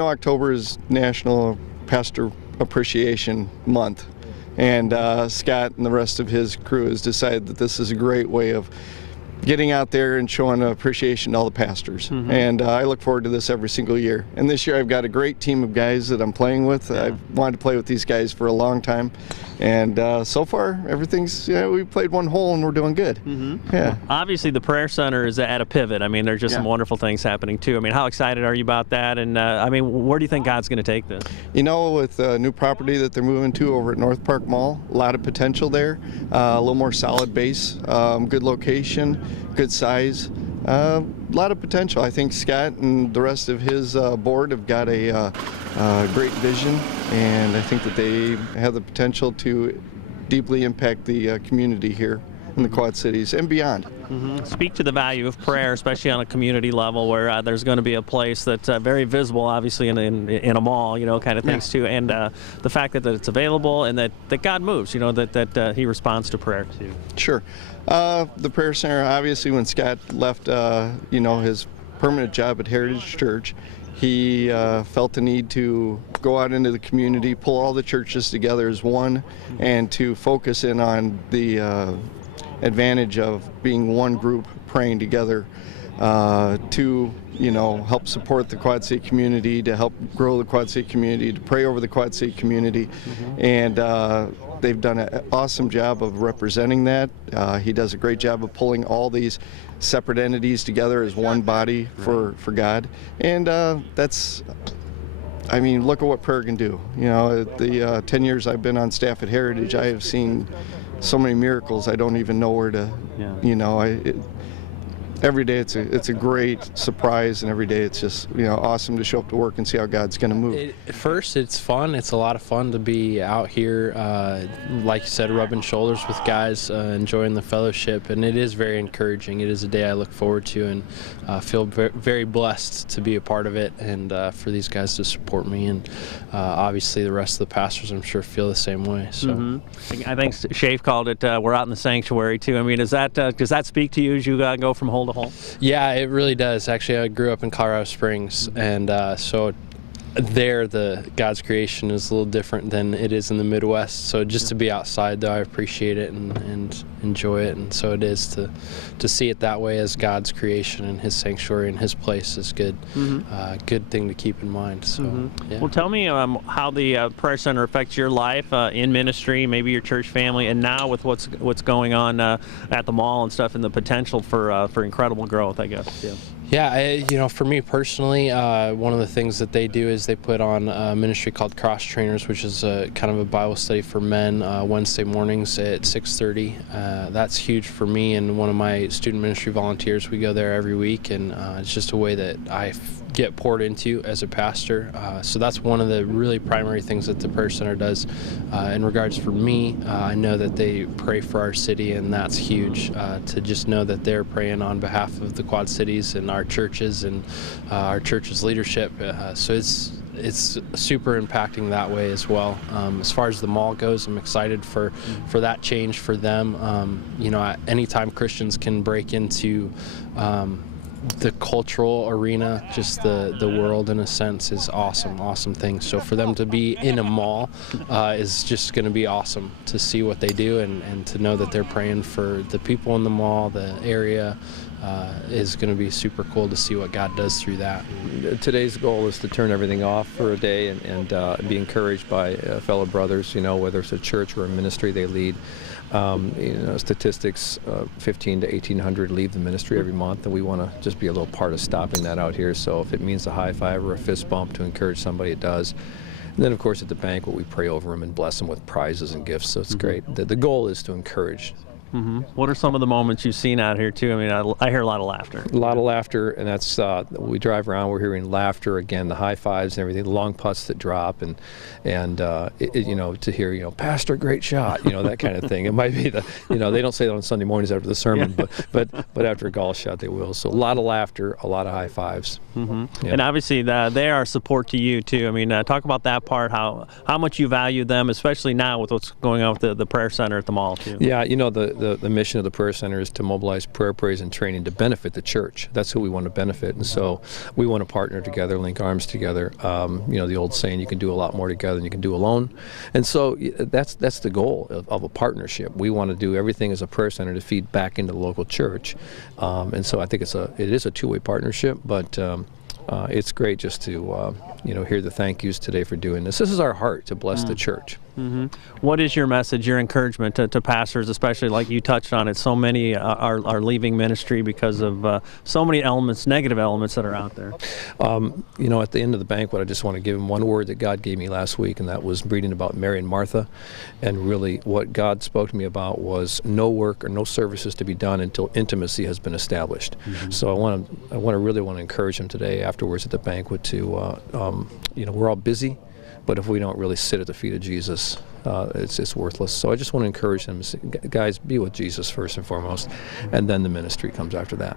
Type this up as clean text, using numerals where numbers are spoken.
October is National Pastor Appreciation Month, and Scott and the rest of his crew has decided that this is a great way of getting out there and showing appreciation to all the pastors. And I look forward to this every single year. And this year I've got a great team of guys that I'm playing with. I've wanted to play with these guys for a long time. And so far, everything's, we played one hole and we're doing good. Yeah. Obviously, the Prayer Center is at a pivot. I mean, there's just some wonderful things happening, too. I mean, how excited are you about that? And, I mean, where do you think God's going to take this? With the new property that they're moving to over at North Park Mall, a lot of potential there. A little more solid base, good location, good size. A lot of potential. I think Scott and the rest of his board have got a great vision, and I think that they have the potential to deeply impact the community here in the Quad Cities and beyond. Speak to the value of prayer, especially on a community level, where there's going to be a place that's very visible, obviously, in a mall, kind of things too, and the fact that it's available and that God moves, that He responds to prayer too. Sure. The Prayer Center, obviously, when Scott left, his permanent job at Heritage Church, he felt the need to go out into the community, pull all the churches together as one, and to focus in on the advantage of being one group praying together to help support the Quad City community, to help grow the Quad City community, to pray over the Quad City community. And they've done an awesome job of representing that. He does a great job of pulling all these separate entities together as one body for God. And that's, look at what prayer can do. The 10 years I've been on staff at Heritage, I have seen so many miracles. I don't even know where to, every day it's a great surprise, and every day it's just awesome to show up to work and see how God's going to move. First, it's fun. It's a lot of fun to be out here, like you said, rubbing shoulders with guys, enjoying the fellowship, and it is very encouraging. It is a day I look forward to, and feel very blessed to be a part of it, and for these guys to support me, and obviously the rest of the pastors, I'm sure, feel the same way. So I think Shafe called it we're out in the sanctuary too. I mean, does that speak to you as you go from hole to hole? Yeah, it really does. Actually, I grew up in Colorado Springs, and so there the God's creation is a little different than it is in the Midwest. So just to be outside, though, I appreciate it and enjoy it, and so it is to see it that way as God's creation and His sanctuary and His place is good. Good thing to keep in mind. So yeah. Well, tell me how the Prayer Center affects your life in ministry, maybe your church family, and now with what's going on at the mall and stuff, and the potential for incredible growth, I guess. Yeah, for me personally, one of the things that they do is they put on a ministry called Cross Trainers, which is kind of a Bible study for men Wednesday mornings at 6:30. That's huge for me and one of my student ministry volunteers. We go there every week, and it's just a way that I get poured into as a pastor. So that's one of the really primary things that the Prayer Center does. In regards for me, I know that they pray for our city, and that's huge to just know that they're praying on behalf of the Quad Cities and our churches and our church's leadership. So it's super impacting that way as well. As far as the mall goes, I'm excited for that change for them. Anytime Christians can break into the cultural arena, just the world in a sense, is awesome thing. So for them to be in a mall is just going to be awesome to see what they do and to know that they're praying for the people in the mall, the area. Is going to be super cool to see what God does through that. Today's goal is to turn everything off for a day and be encouraged by fellow brothers, whether it's a church or a ministry they lead. Statistics, 15 to 1,800 leave the ministry every month, and we want to just be a little part of stopping that out here. So if it means a high five or a fist bump to encourage somebody, it does. And then, of course, at the banquet, we pray over them and bless them with prizes and gifts, so it's great. The goal is to encourage. What are some of the moments you've seen out here too? I mean, I hear a lot of laughter. A lot of laughter, and that's we drive around. We're hearing laughter again, the high fives and everything, the long putts that drop, and to hear Pastor, great shot, that kind of thing. It might be they don't say that on Sunday mornings after the sermon, but after a golf shot they will. So a lot of laughter, a lot of high fives. Yeah. And obviously they are a support to you too. I mean, talk about that part, how much you value them, especially now with what's going on with the Prayer Center at the mall too. Yeah, the the mission of the prayer center is to mobilize prayer, praise, and training to benefit the church. That's who we want to benefit, and so we want to partner together, link arms together. The old saying, you can do a lot more together than you can do alone, and so that's the goal of a partnership. We want to do everything as a prayer center to feed back into the local church, and so I think it is a two-way partnership, but it's great just to hear the thank yous today for doing this. This is our heart to bless the church. Mm-hmm. What is your message, your encouragement to pastors, especially like you touched on it? So many are leaving ministry because of so many elements, negative elements that are out there. At the end of the banquet, I just want to give them one word that God gave me last week, and that was reading about Mary and Martha. And really what God spoke to me about was no work or no services to be done until intimacy has been established. Mm-hmm. So I really want to encourage them today afterwards at the banquet to, we're all busy, but if we don't really sit at the feet of Jesus, it's worthless. So I just want to encourage them, guys, be with Jesus first and foremost, and then the ministry comes after that.